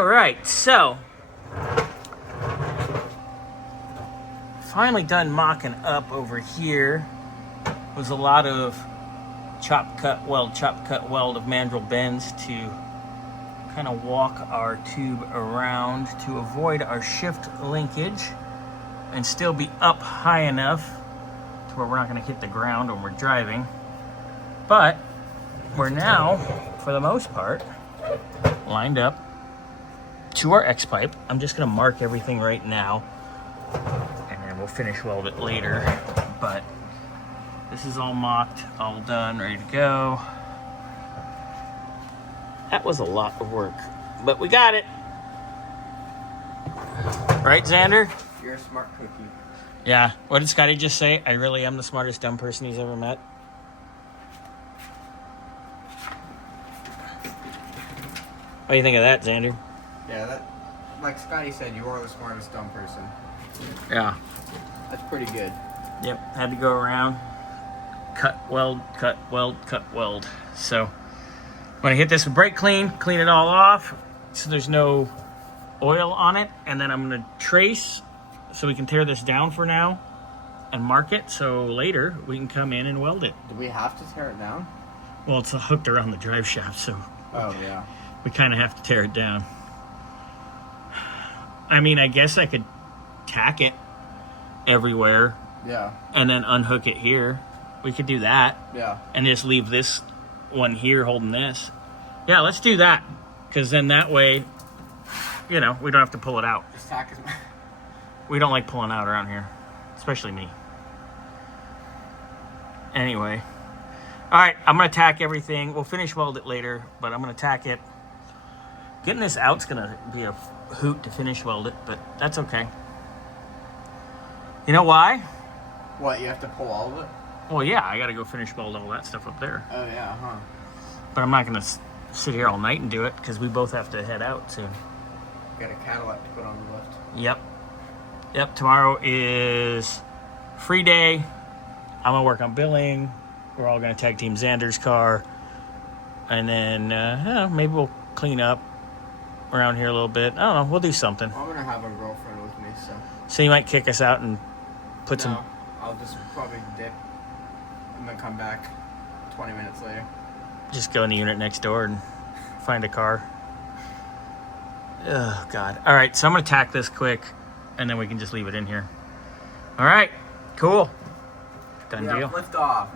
All right, so finally done mocking up over here. Was a lot of chop cut weld of mandrel bends to kind of walk our tube around to avoid our shift linkage and still be up high enough to where we're not going to hit the ground when we're driving. But we're now, for the most part, lined up to our X-pipe. I'm just going to mark everything right now, and then we'll finish weld it later. But this is all mocked, all done, ready to go. That was a lot of work, but we got it. Right, Xander? You're a smart cookie. Yeah. What did Scotty just say? I really am the smartest dumb person he's ever met. What do you think of that, Xander? Yeah, that, like Scotty said, you are the smartest dumb person. Yeah. That's pretty good. Yep. Had to go around, cut, weld, cut, weld, cut, weld. So I'm gonna hit this with brake clean it all off so there's no oil on it, and then I'm gonna trace so we can tear this down for now and mark it so later we can come in and weld it. Do we have to tear it down? Well, it's hooked around the drive shaft, so Oh, yeah. we kind of have to tear it down. I mean, I guess I could tack it everywhere Yeah. and then unhook it here. We could do that. Yeah. And just leave this one here holding this. Yeah, let's do that. Because then that way, you know, we don't have to pull it out. Just tack as much. We don't like pulling out around here. Especially me. Anyway. Alright, I'm going to tack everything. We'll finish weld it later, but I'm going to tack it. Getting this out's going to be a hoot to finish weld it, but that's okay. You know why? What, you have to pull all of it? Well, yeah, I got to go finish weld all that stuff up there. Oh, yeah, huh. But I'm not going to sit here all night and do it because we both have to head out soon. Got a Cadillac to put on the lift. Yep, tomorrow is free day. I'm going to work on billing. We're all going to tag team Xander's car. And then maybe we'll clean up around here a little bit. I don't know. We'll do something. I'm going to have a girlfriend with me, so. So you might kick us out and put No, some... I'll just probably dip and then come back 20 minutes later. Just go in the unit next door and find a car. Oh, God. All right, so I'm going to tack this quick, and then we can just leave it in here. All right, cool. Done deal. Lift off.